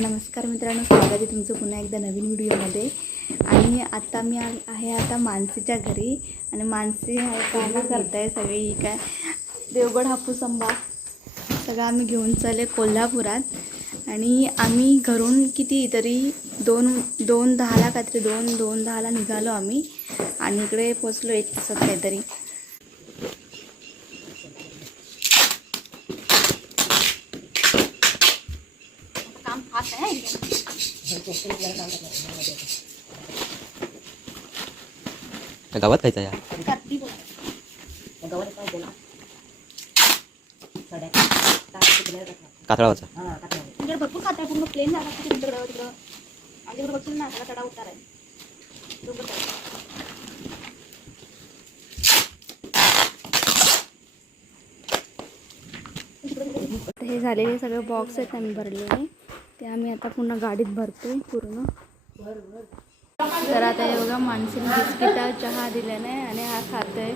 नमस्कार मित्रांनो स्वागत आहे तुमचं पुन्हा एकदा नवीन व्हिडिओमध्ये. आणि आता मी आहे आता मानसीच्या घरी. आणि मानसी आहे कामं करताय सगळी. काय? देवगड हापूस आंबा. सगळं आम्ही घेऊन चालले कोल्हापुरात. आणि आम्ही घरून किती तरी दोन दोन दहाला काहीतरी दोन दोन दहाला निघालो आम्ही. आणि इकडे पोचलो एक तासात काहीतरी काम फास्ट आहे गावात खायचा या करती बोल. कातळावाचा तुमच्याकडे भरपूर खात पूर्ण प्लेन झाला की तिकडं आमच्याकडे बघशील ना सगळा तडा उतार आहे हे झालेले सगळे बॉक्स आहेत आम्ही भरलेले ते आम्ही आता पुन्हा गाडीत भरतोय पूर्ण. तर आता हे बघा माणसाने बिस्किटा चहा दिला नाही आणि हा खातोय.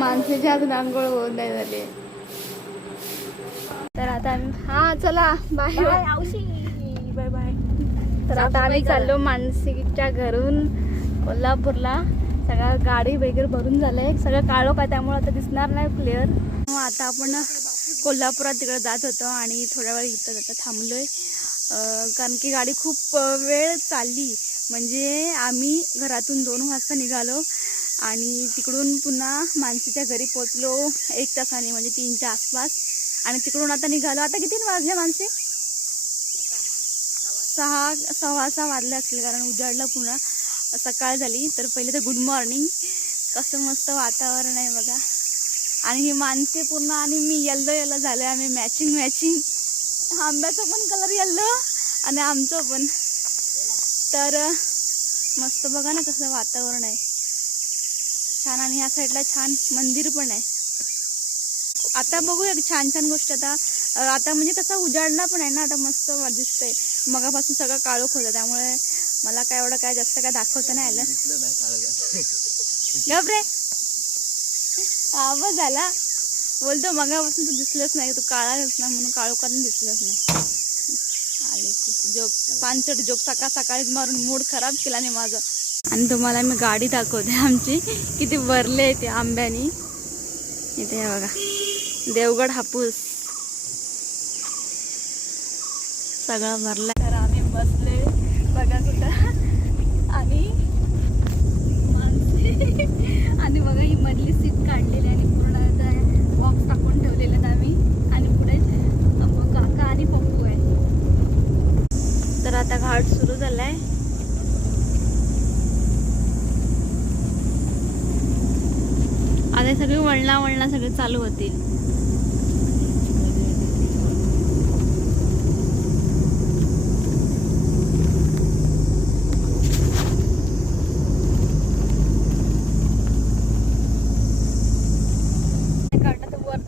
माणसाच्या अजून आंघोळ होत नाही झाली. तर आता आम्ही हा चला बाय बाय बाय तर आता आम्ही चाललो मानसिकच्या घरून कोल्हापूरला. सगळ्या गाडी वगैरे भरून झालंय. सगळं काळो का त्यामुळे आता दिसणार नाही क्लिअर मग आता आपण कोल्हापुरात तिकडं जात होतो आणि थोड्या वेळ इथं जातं थांबलो आहे कारण की गाडी खूप वेळ चालली. म्हणजे आम्ही घरातून दोन वाजता निघालो आणि तिकडून पुन्हा मानसीच्या घरी पोचलो एक तासाने म्हणजे तीनच्या आसपास. आणि तिकडून आता निघालो. आता किती वाजले मानसी? सहा सव्वा सहा वाजले असतील कारण उजाडलं पुन्हा. सकाळ झाली तर पहिले तर गुड मॉर्निंग कसं मस्त वातावरण आहे बघा. आणि ही माणसे पूर्ण आणि मी येल्लो येल्लो झालं आम्ही मॅचिंग मॅचिंग आंब्याचा पण कलर येल्लो आणि आमचं पण. तर मस्त बघा ना कसं वातावरण आहे. छान आणि ह्या साईडला छान मंदिर पण आहे. आता बघू एक छान छान गोष्ट आता. आता म्हणजे कसं उजाडला पण आहे ना आता मस्त दिसतंय. मगापासून सगळं काळोख होतं त्यामुळे मला काय एवढं काय जास्त काय दाखवता नाही आलं. गबरे आवाज झाला बोलतो मगापासून तू दिसलंच नाही तू काळाच ना म्हणून काळोखातून दिसलंच नाही. आले जोक पानचट जोक सकाळ सकाळीच मारून मूड खराब केला नाही माझं. आणि तुम्हाला मी गाडी दाखवते आमची किती भरले ते आंब्यानी. इथे हे बघा देवगड हापूस. सगळं भरला तर आम्ही बसले बघा कुठं आणि माणसे आणि बघा ही मधली सीट काढलेली आणि पूर्ण बॉक्स टाकून ठेवलेले आहेत आम्ही आणि पुढे मग काका आणि पप्पू आहे तर आता घाट सुरू झालाय. आता सगळे वळणा वळणा सगळे चालू होतील. वर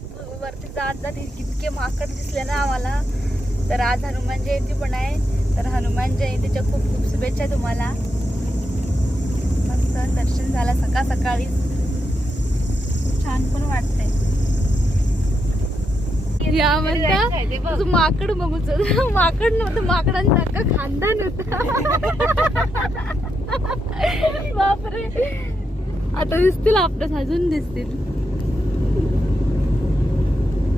वरती जात जात इतके माकड दिसले ना आम्हाला. तर आज हनुमान जयंती पण आहे. तर हनुमान जयंतीच्या खूप खूप शुभेच्छा तुम्हाला. मस्त दर्शन झालं सकाळ सकाळी छान पण वाटतंय. या म्हणता माकड बघूच. माकड नव्हतं माकडांचा अख्खा खानदान होता. बापरे. आता दिसतील आपल्यास अजून दिसतील.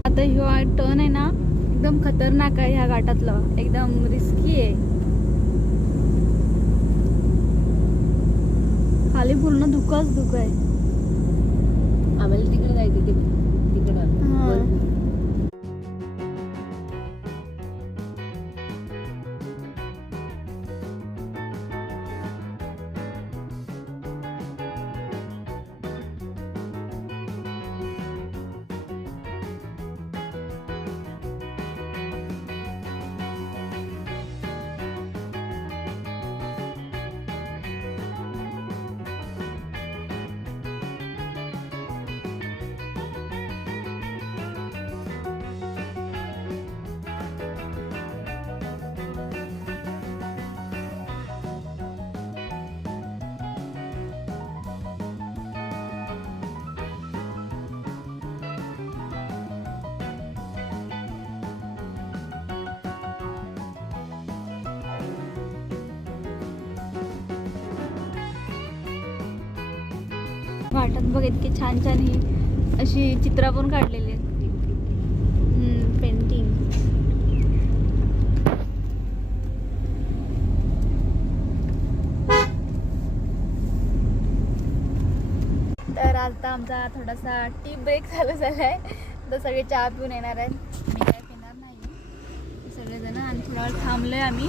आता ह्यो टर्न आहे ना एकदम खतरनाक आहे ह्या घाटातलं. एकदम रिस्की आहे. खाली पूर्ण धुकंच धुक आहे. आम्हाला तिकडे जायचं तिकडं. वाटत. बघ इतके छान छान ही अशी चित्र पण काढलेली आहेत. पेंटिंग तर आता आमचा थोडासा टी ब्रेक चालू झाला आहे तर सगळे चहा पिऊन येणार आहेत. मी काय पिणार नाही सगळेजण आणि थोडा वेळ थांबलोय आम्ही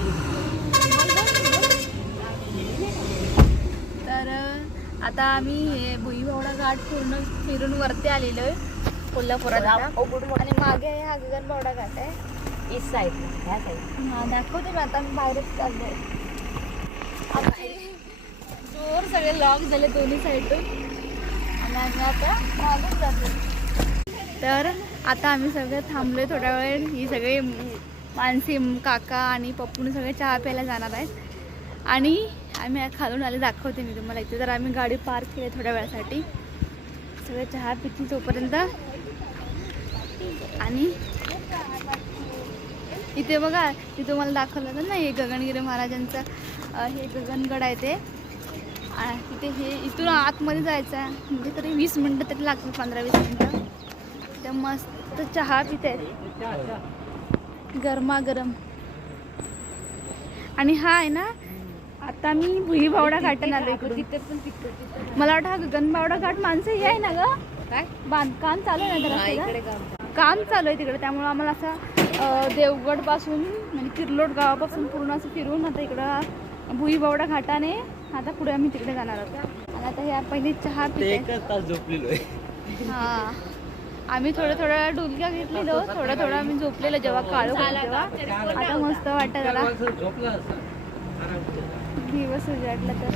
तर अं, आता आम्ही हे भुईभावडा घाट पूर्ण फिरून वरती आलेलो आहे. कोल्हापुरात. आणि मागे आहे हा गगनबावडा घाट आहे. ईस्ट साईड ह्या साईड हा दाखवते मी आता मी बाहेरच चाललोय. आमचे जोर सगळे लॉक झाले दोन्ही साईडून आणि आम्ही आता मागून जातो. तर आता आम्ही सगळे थांबलोय थोड्या वेळ. ही सगळे मानसी काका आणि पप्पूने सगळे चहा प्यायला जाणार आहेत. आणि आम्ही खालून आले दाखवते मी तुम्हाला इथे. तर आम्ही गाडी पार्क केली थोड्या वेळासाठी. सगळे चहा पितील तोपर्यंत. आणि इथे बघा मी तुम्हाला दाखवलं होतं ना हे गगनगिरी महाराजांचं हे गगनगड आहे ते. तिथे हे इथून आतमध्ये जायचं आहे. म्हणजे तरी वीस मिनटं तरी लागतील पंधरा वीस मिनटं. तर मस्त चहा पिते. गरमागरम. आणि हा आहे ना आता मी भुईबावडा घाटन आलो इकडून. तिथे पण तिकडे मला वाटतं हा गगनबावडा घाट माणसं हे आहे ना ग? काय? बांधकाम चालू आहे ना हा? इकडे काम काम चालू आहे तिकडे त्यामुळे आम्हाला असं देवगडपासून म्हणजे किर्लोट गावापासून पूर्ण असं फिरून आता इकडं भुईबावडा घाटाने आता पुढे आम्ही तिकडे जाणार आहोत. आणि आता ह्या पहिले चहा पिते तास झोपलेलो आहे. हा. आम्ही थोडं थोडं डुलक्या घेतलेलो थोडं थोडं आम्ही झोपलेलो जेव्हा काळू होतं तेव्हा. आता मस्त वाटतं जरा दिवस उजाडला तर.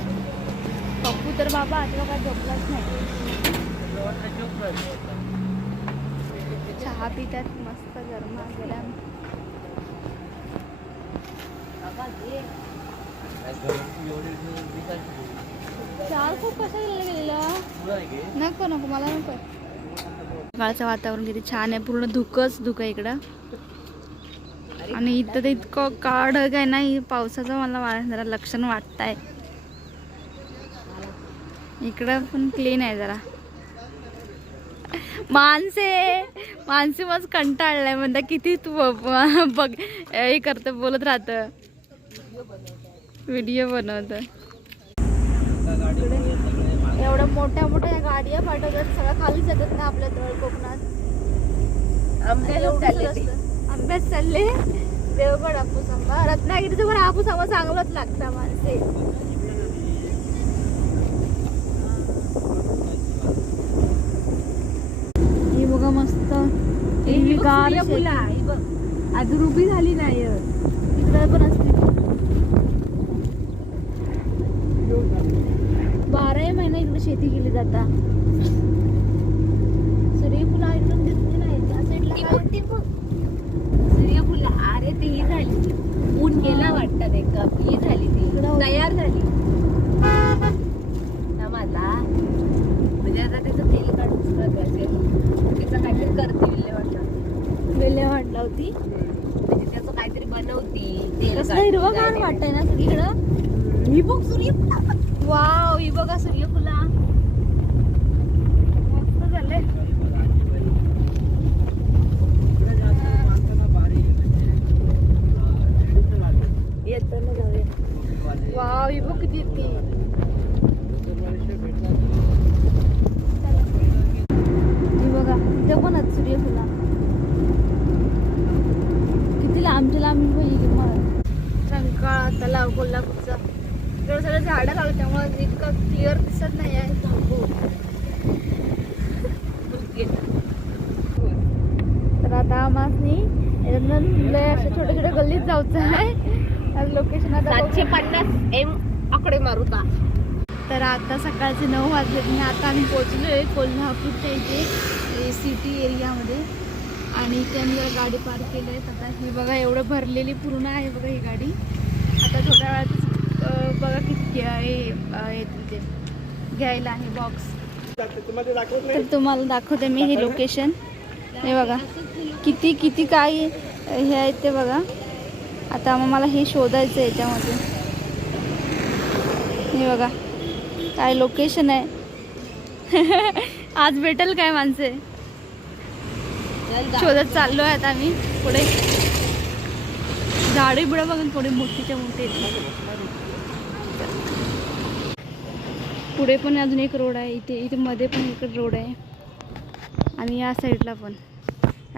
पप्पू तर बाबा आता काय झोपलाच नाही. चहा पितात मस्त गरमा गेला चहा खूप कशाला गेलेलं? नको नको मला नको. सकाळचं वातावरण किती छान आहे पूर्ण धुकच धुक इकडं. आणि इथं तर इतकं काढग आहे ना ही पावसाचं मला जरा लक्षण वाटत आहे इकडं पण क्लीन आहे जरा. माणसे माणसे मस्त कंटाळलाय म्हणता किती तू बघ हे करतं बोलत राहतं. व्हिडिओ बनवतं. एवढ्या मोठ्या मोठ्या गाड्या पाठवतात सगळ्या खाली जातात ना आपल्या तळ कोकणात. अभ्यास चालले. देवगड हापूस आंबा रत्नागिरीचं पण हापूस आंबा चांगलाच लागता माणसे. ही बघा मस्त. हिरवीगार बघ. अजून उभी झाली नाही. तिकडे पण असते बाराही महिने इकडे शेती केली जाता सूर्यफुला इकडून दिसली नाही त्या साईडला ती काय? बघ, ती बघ. सूर्यफुलं अरे ती ही झाली ऊन गेला वाटतं नाही का ही झाली ती इकडं होती. तयार झाली समाजला म्हणजे आता त्याचं तेल काढून सुद्धा असेल त्याचं काहीतरी करतील वाटतं वेल्या वाटला होती म्हणजे त्याचं काहीतरी बनवती तेल कसलं काढतील, हिरवं काय गार नाही. वाटतंय ना सगळीकडं? ही बघ सूर्यफुला वाव ही बघा सूर्यफुला मस्त झाले येताना जाऊया वाव ही बघ किती येते. ही बघा पण सूर्यफुला किती लांबची लांब रंकाळा तलाव कोल्हापूरचा इकडे सगळं झाडं लावलं त्यामुळे इतकं क्लिअर दिसत नाही आहे तर आता यातनं लय अशा छोट्या छोट्या गल्लीत जायचं आहे लोकेशन आता. सातशे पन्नास एम आकडे मारूता तर आता सकाळचे नऊ वाजले आता आम्ही पोहोचलो आहे कोल्हापूरच्या इथे सिटी एरियामध्ये आणि इथे आम्ही जरा गाडी पार्क केली. आहे आता ही बघा एवढं भरलेली पूर्ण आहे बघा ही गाडी. आता थोड्या वेळात बघा किती हे अं, घ्यायला आहे बॉक्स तर तुम्हाला दाखवते मी हे लोकेशन हे बघा किती किती काय हे आहेत ते बघा. आता मग मला हे शोधायचं आहे याच्यामध्ये. हे बघा काय लोकेशन आहे. आज भेटेल काय माणसे? शोधत चाललो आहेत आम्ही पुढे. झाडे बिडं बघून थोडे मोठीच्या मोठे पुढे पण अजून एक रोड आहे इथे इथे मध्ये पण इकडे रोड आहे. आणि या साईडला पण.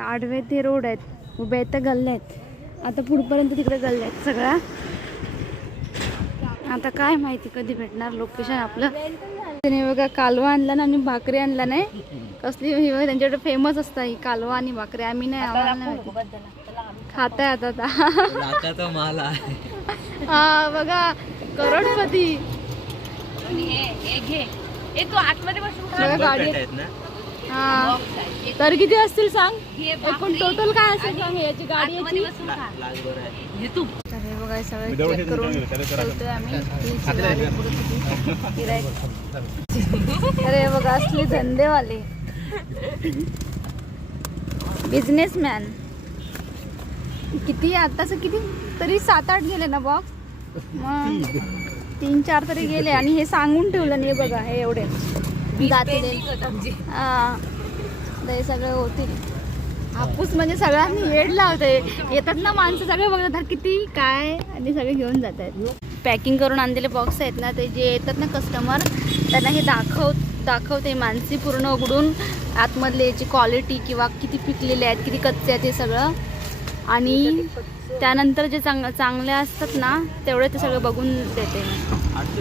आडवे ते रोड आहेत. उभे आहेत तर गल्ले आहेत. आता पुढपर्यंत तिकडे गल्ले आहेत सगळ्या. आता काय माहिती कधी भेटणार लोकेशन आपलं. त्याने बघा कालवा आणला ना आणि भाकरी आणला नाही. कसली ही बघा, त्यांच्याकडे फेमस असतात ही कालवा आणि भाकरी. आम्ही नाही आम्हाला नाही माहिती. खाताय आता आहे. हा बघा करोडपती. हे हे. बघा गाडी. हा. आहे. तर किती असतील सांग? भाकरी टोटल काय असेल सांग याची गाडी याची? हे सगळं चेक करून ठेवतोय आम्ही. हे बघा असले धंदेवाले. बिझनेसमॅन किती आताच किती? तरी सात आठ गेले ना बॉक्स मग तीन चार तरी गेले. आणि हे सांगून ठेवलं नाही बघा हे एवढे. हा. आता हे सगळे होतील. हापूस म्हणजे सगळ्यांनी वेळ लावते येतात ना माणसं सगळे बघतात "हा किती काय? आणि सगळे घेऊन जात आहेत पॅकिंग करून आणलेले बॉक्स आहेत ना ते जे येतात ना कस्टमर त्यांना हे दाखव दाखवते माणसी पूर्ण उघडून. आतमधले याची क्वालिटी किंवा किती पिकलेले आहेत किती कच्चे आहेत हे सगळं. आणि त्यानंतर जे चांग चांगले असतात ना तेवढे ते सगळं बघून देते.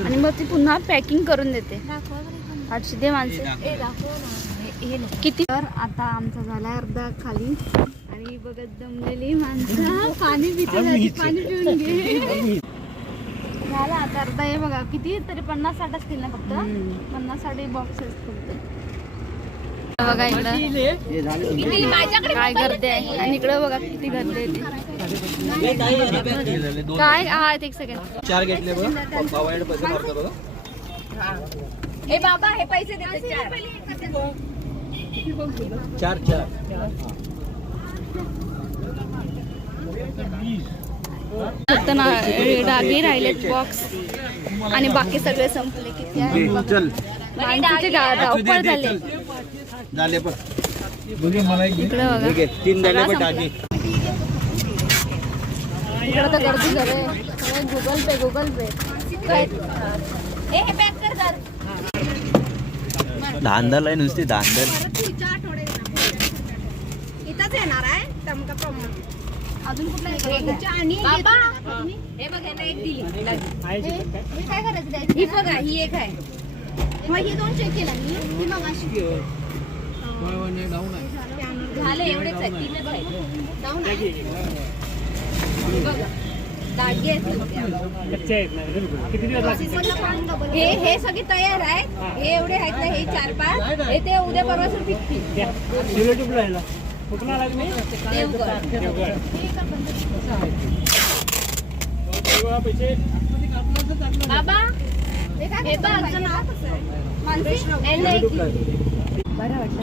आणि मग ती पुन्हा पॅकिंग करून देते. आठशे दे माणसे. किती? तर आता आमचा झाला अर्धा खाली. आणि बघत दमलेली माणसं. पाणी पिते झाली, पाणी पिऊन घे. झाला आता अर्धा. हे बघा किती? तरी पन्नास साठ असतील ना फक्त? पन्नास साठ बॉक्स फक्त. बघा इकडं. माझ्याकडे काय गर्दी आहे? आणि इकडं बघा किती गर्दी आहे ती. काय? हा एक सेकंड चार घेतले बघ. बावळ्याकडे पैसे मारतो बघा. ए बाबा हे पैसे देते चार. चार चार. फक्त ना डागे राहिलेत बॉक्स आणि बाकी सगळे संपले. किती आहे? बघा. चल. माणसाचे गा- धावपळ झाले. झाले पण इकडे बघा. तीन झाले पण इकडे तर गर्दी झाले. गुगल पे गुगल पे. ए हे पॅक कर. धांदल आहे नुसती धांदल इथंच येणार आहे टमका प्रमाण अजून कुठला बाबा. हे बघ यांना एक दिली. काय करायचं ही बघा ही एक आहे. मग ही दोन चेक केला मी. ती मग अशी. झालं. एवढेच आहे तीनच आहे जाऊन आहे. बघा. आहेत हे हे सगळे तयार आहे हे. एवढे आहेत ना हे चार पाच. हे ते उद्या परवासून पिकतील. देवगड. बाबा हे बघ. बरं वाटलं.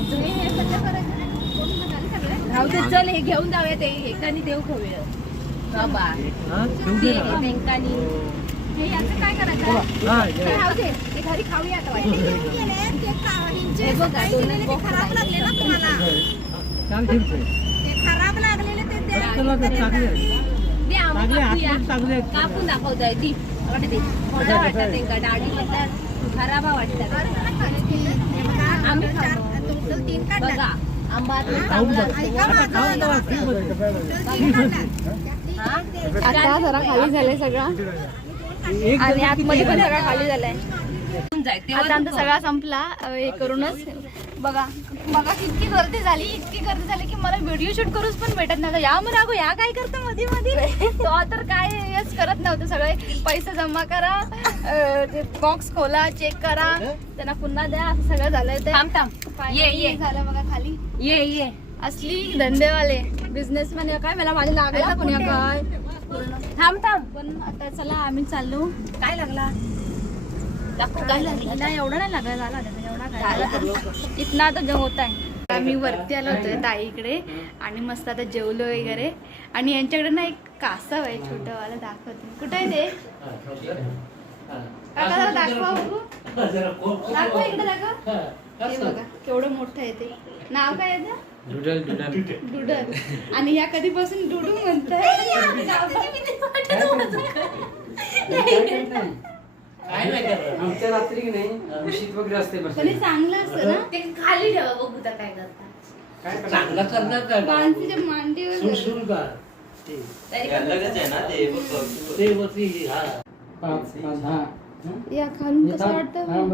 राहू दे चल हे घेऊन जाऊया ते. एकाने देव खाऊया. बाबा. ते तेंकानी हे याचं काय करायचं? ते राहू दे. ते घरी खाऊया आता वाटतं. ते गेले, ते का- हिंचे हे बघा, काय दोन केलेले ते box खराब लागले ना तुम्हाला. ते. खराब लागलेले ते द्या. दे आम्ही कापूया. कापून दाखवताय दी. वाटते ते. मला वाटतं तेंका डाळी म्हणतात खराब वाटतात हे बघा, आम्ही चार- खाऊ. total तीन काढल्या. बघा आंबा चांगला असतो. तीन. आता जरा खाली झालंय सगळं. आणि आतमध्ये पण सगळा खाली झालाय. आता आमचा सगळा संपला. हे करूनच बघा. बघा इतकी गर्दी झाली. इतकी गर्दी झाली की मला व्हिडिओ शूट करूच पण भेटत नव्हतं. या मग रागो या काय करतो मध्ये मध्ये तो तर काय करत नव्हतं सगळे. पैसे जमा करा. बॉक्स खोला चेक करा. त्यांना पुन्हा द्या. असं सगळं झालंय ते. झालं बघा खाली. ये ये. असली धंदेवाले. बिझनेसमॅन काय? मला माझ्या लागला. पुण्या काय? थांब थांब. पण आता चला आम्ही चाललो. काय लागला? दाखव नाही एवढा नाही लागायला झाला त्याचा, एवढा काय आता जे होत आहे आम्ही वरती आलो होतोय ताईकडे. आणि मस्त आता जेवलो वगैरे. आणि यांच्याकडे ना एक कासव आहे छोटं वाला दाखवते. कुठं आहे ते? काका दाखवा बघू. दाखवा इकडे दाखव. हे बघा केवढं मोठं आहे ते. नाव काय आहे डुडल आणि या कधीपासून डुडू म्हणतात आमच्या रात्री की नाही उशीत वगैरे असते पण हे बसले चांगलं असतं ना? ते खाली ठेवा बघू तर काय करता काय करणार? चांगला करणार काय माणसाच्या मांडीवर सुरू का? ते. तरी अलगच आहे ना ते बघ. ते वरती हा पाच पाच हा हं? या खालून हे कसं थांब, वाटतं थांब.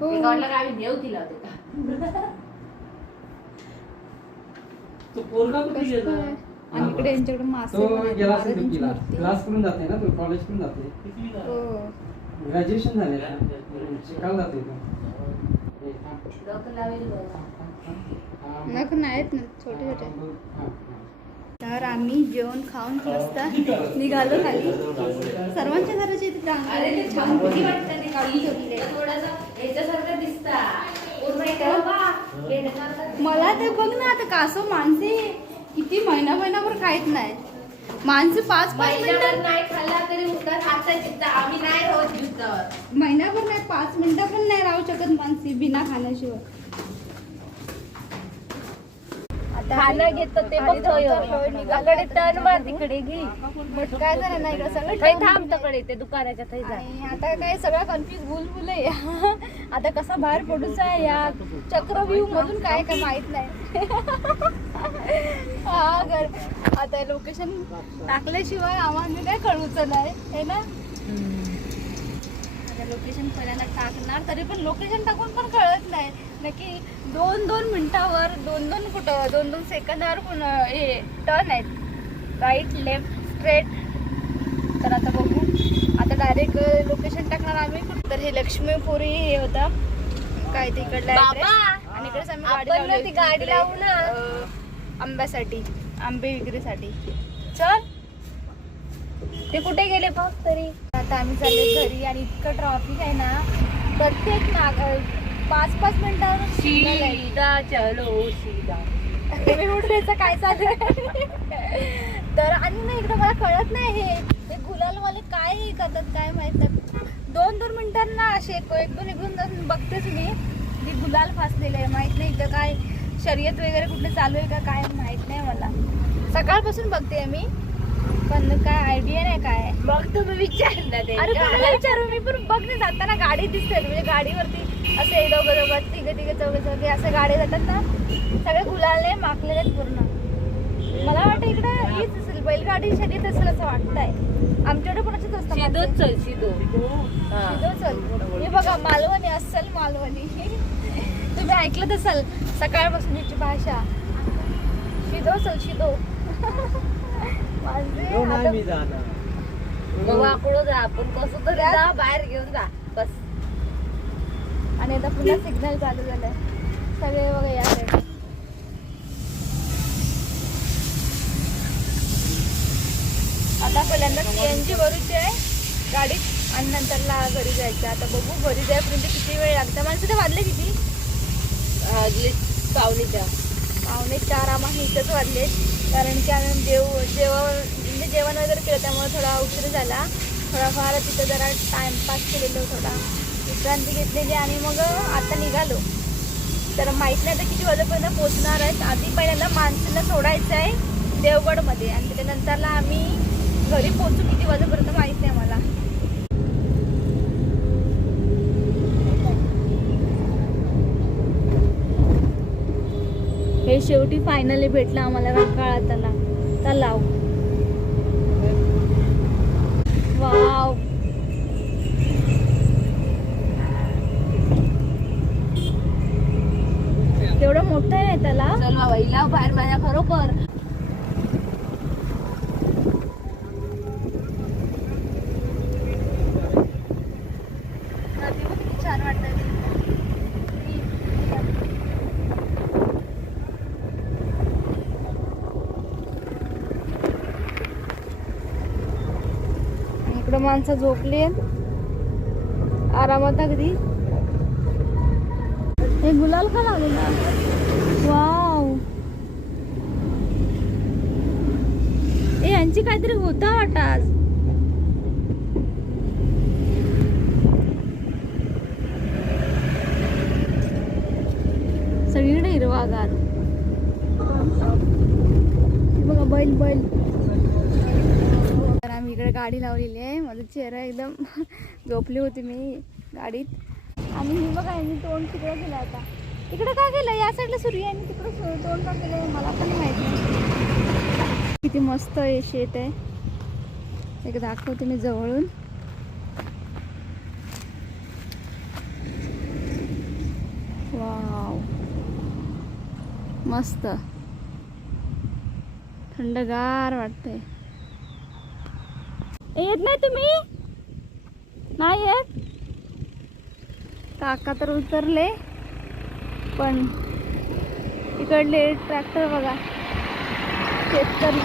ओ, एका वाटलं का आम्ही देव दिला होता का तो पोरगा कुठे गेला काय? आणि इकडे यांच्याकडे मासे तो गेला असेल. क्लास करून जाते ना तो कॉलेज करून जाते हो. ग्रॅज्युएशन झाले शिकायला जाते तो हे, थांब. डोकं लावेल बघा थांब. नख नाहीत ना छोटे छोटे. तर आम्ही जेवण खाऊन मस्त निघालो खाली सर्वांच्या घराच्या इथे अरे ते चांगलं छान वाटतं ते काढून ठेवलेलं आहे. थोडंसं याच्यासारखं दिसता मला ते बघ ना आता कासव माणसे किती महिना महिनाभर खायत नाही माणसं पाच पाच मिनिटं नाही खाल्ला तरी चित्ता आम्ही नाही युद्धावर महिनाभर नाही पाच मिनिटं पण नाही राहू शकत माणसी बिना खाण्याशिवाय आता खाणं घेतो ते निघालो अकडे टर्न मार तिकडे घे. बट काय झालं नाही का सगळं थंय थांब. तकडे ते दुकानाच्या थंय जा आणि आता काय सगळं कन्फ्युज भूल आहे. आता कसा बाहेर पडूच आहे या चक्रव्यूह मधून काय काय माहीत नाही. हा घर. आता लोकेशन टाकल्याशिवाय आम्हाला काय कळूच नाही. है ना? आता लोकेशन पहिल्यांदा टाकणार तरी पण लोकेशन टाकून पण कळत नाही. नक्की दोन दोन मिनिटावर दोन दोन कुठं दोन दोन सेकंदावर पण हे टर्न आहेत. राईट लेफ्ट स्ट्रेट तर आता बघू. आता डायरेक्ट लोकेशन टाकणार आम्ही. तर हे लक्ष्मीपुरी हे होता. काय तिकडला बाबा, address. आणि इकडेच आम्ही गाडी ती लावू ना. आंब्यासाठी. आंबे विक्रीसाठी. चल. ते कुठे गेले बघ तरी? आता आम्ही चालले घरी आणि इतकं ट्रॉफिक आहे ना प्रत्येक नाग पाच पाच मिनिटावर आहे. सीधा चलो सीधा. मी उठल्याचं काय चालू आहे तर आणि ना इकडं मला कळत नाही हे हे गुलालवाले काय हे करतात काय माहीत नाही. दोन दोन मिनिटांना असे एक एक दोन जाऊन बघतेच मी की गुलाल फासलेलं आहे माहीत नाही इथं काय शर्यत वगैरे कुठे चालू आहे का काय माहीत नाही मला. सकाळपासून बघते मी पण काय आयडिया नाही काय. मग तुम्ही विचारलं ते अरे कोणाला विचारू मी पण बघ ना जाताना गाडी दिसते म्हणजे गाडीवरती असे दोघं दोघं तिघे तिघे चौघे चौघे असे गाडी जातात ना सगळे गुलालने माखलेले आहेत पूर्ण. मला वाटतं इकडे हीच असेल बैलगाडी शर्यत असेल असं वाटतंय. आमच्याकडे पण असंच असतं माणसं. चल हा. शिदो चल. हे. बघा मालवणी अस्सल मालवणी. तुम्ही ऐकलं असाल सकाळपासून भाषा. शिदो चल शिदो. वाकडं जा. आपण कसं तरी जा बाहेर घेऊन जा. बस. आणि आता पुन्हा सिग्नल चालू झालंय. सगळे बघा या side. आता पहिल्यांदा सीएनजी भरूची आहे. गाडीत आणि नंतरला घरी जायचं. आता बघू घरी जायपर्यंत किती वेळ लागतं. माणसं ते वाजले किती? वाजले पावणीच्या पावणे चार आम्हाला इथंच वाजले कारण की आम्ही जेव जेवण म्हणजे जेवण वगैरे केलं त्यामुळे थोडा उशीर झाला. थोडाफार तिथं जरा टाइमपास केलेलो थोडा. विश्रांती घेतलेली आणि मग आता निघालो. तर माहीत नाही आता किती वाजेपर्यंत पोचणार आहेत. आधी पहिल्यांदा माणसाला सोडायचं आहे देवगडमध्ये. आणि त्याच्यानंतरला आम्ही घरी पोचू किती वाजेपर्यंत माहीत नाही शेवटी फायनली भेटला आम्हाला काळात तलाव तलाव वाव तेवढं मोठं आहे त्याला? बाहेर माझ्या खरोखर नदी बघ किती छान वाटतं इकडं माणसं झोपले. आरामात अगदी. हे गुलाल का लागला? वाव. ए यांची काहीतरी होता वाटत आज. हिरवागार. बघा बैल बैल. इकडे गाडी लावलेली आहे. माझा चेहरा एकदम झोपली होती मी गाडीत. आणि मी बघा यांनी तोंड तिकडे केलं आता? इकडे काय केलं? या साईडला सूर्य आणि तिकडे तोंड का केलं मला पण माहिती नाही. किती मस्त आहे शेत आहे. एक दाखवते मी जवळून. वाव. मस्त. थंडगार वाटतंय. येत नाही तुम्ही? नाही येत? काका तर उतरले पण इकडले ट्रॅक्टर बघा. शेतकरी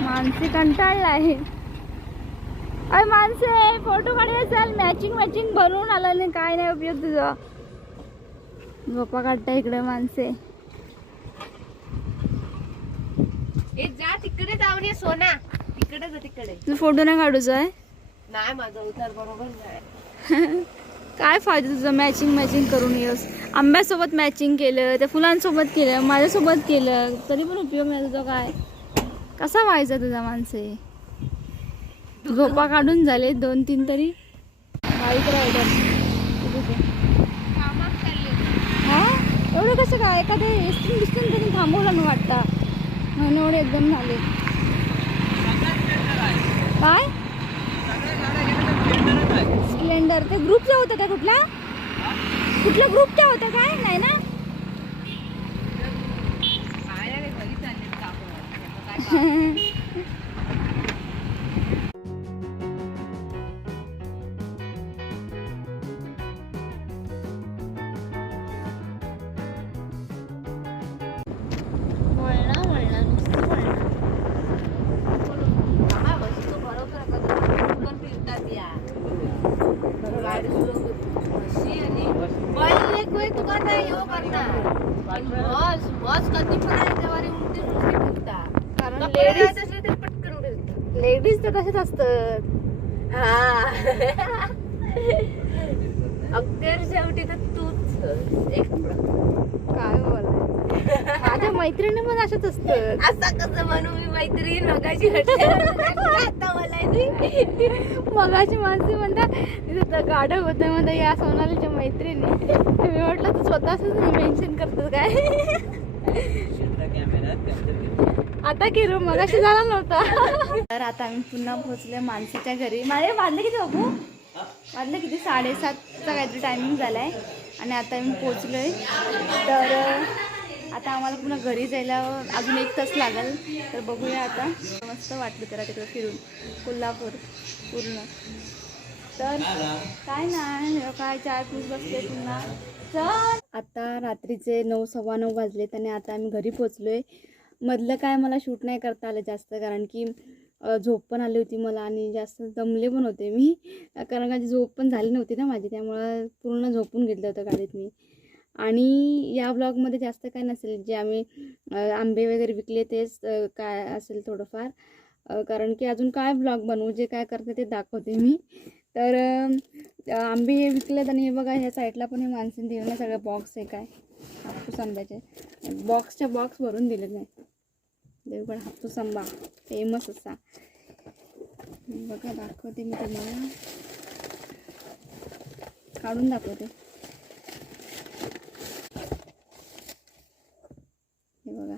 माणसे कंटाळला आहे. अरे माणसे फोटो काढायला चाल. मॅचिंग मॅचिंग भरून आला नाही. काय नाही उपयोग तुझा. गप्पा काढता इकडे माणसे ए जा तिकडे जाऊन ये सोना. तिकडे. फोटो नाही काढूचा आहे? नाही माझा उतार बरोबर नाही. काय फायदा तुझं? मॅचिंग मॅचिंग करून येस. आंब्यासोबत मॅचिंग केलं त्या फुलांसोबत केलं माझ्यासोबत केलं. तरी पण उपयोग नाही तुझा काय? कसा व्हायचा तुझा माणसे झोपा काढून झाले दोन तीन तरी. बाईक रायडर हा? एवढं कसं काय? एखादं एसटीन बिस्टीन तरी थांबवलं ना वाटतं. म्हणून एवढे एकदम झाले. काय? स्प्लेंडर ते ग्रुपच्या होत्या का कुठल्या कुठल्या ग्रुपच्या होत्या काय? नाही ना? लेडीज तर तसेच असतात. हा. अखेर शेवटी तर तूच. एक काय बोलायचं? माझ्या मैत्रिणी पण अशाच असतात. असं कसं म्हणू? मी मैत्रीण मगाशी आता मला. मगाची माणसे तर गाडं होतं या सोनालीच्या मैत्रिणी. मी म्हटलं तू स्वतःच मेन्शन करतो काय? आता किरू मगाशी झाला नव्हता. तर आता आम्ही पुन्हा पोहोचले माणसाच्या घरी. माझे वाजले किती बाबू? वाजले किती? साडेसातचा काहीतरी टायमिंग झालाय. आणि आता आम्ही पोहोचलोय. तर अं, आता आम्हाला पुन्हा घरी जायला अजून एक तास लागेल. तर बघूया आता. मस्त वाटलं त्याला तिकडं फिरून. कोल्हापूर पूर्ण. तर काय नाही काय चार पीस बसले पुन्हा. आता रात्रीचे नऊ सव्वा नऊ वाजलेत आणि आता आम्ही घरी पोचलोय मधलं काय मला शूट नाही करता आलं जास्त कारण की झोप पण आली होती मला आणि जास्त दमले पण होते मी. कारण का झोप पण झाली नव्हती ना माझी त्यामुळं पूर्ण झोपून घेतलं होतं गाडीत मी. आणि या ब्लॉगमध्ये जास्त काय नसेल जे आम्ही आंबे वगैरे विकले तेच काय असेल थोडंफार. कारण की अजून काय ब्लॉग बनवू जे काय करते ते दाखवते मी. तर आंबे हे विकलेत आणि हे बघा ह्या साईडला पण हे माणसं दिलं ना सगळं बॉक्स आहे. काय हापूस आंब्याचे. बॉक्सच्या बॉक्स भरून दिले नाही. देवगड हापूस आंबा. फेमस असा. बघा दाखवते मी तुम्हाला. काढून दाखवते. हे बघा.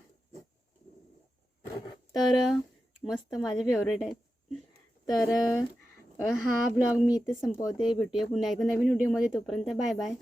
तर मस्त माझे फेवरेट आहेत. तर हा ब्लॉग मी इथे संपवते. भेटूया पुन्हा एकदा नवीन व्हिडिओमध्ये. तोपर्यंत बाय बाय.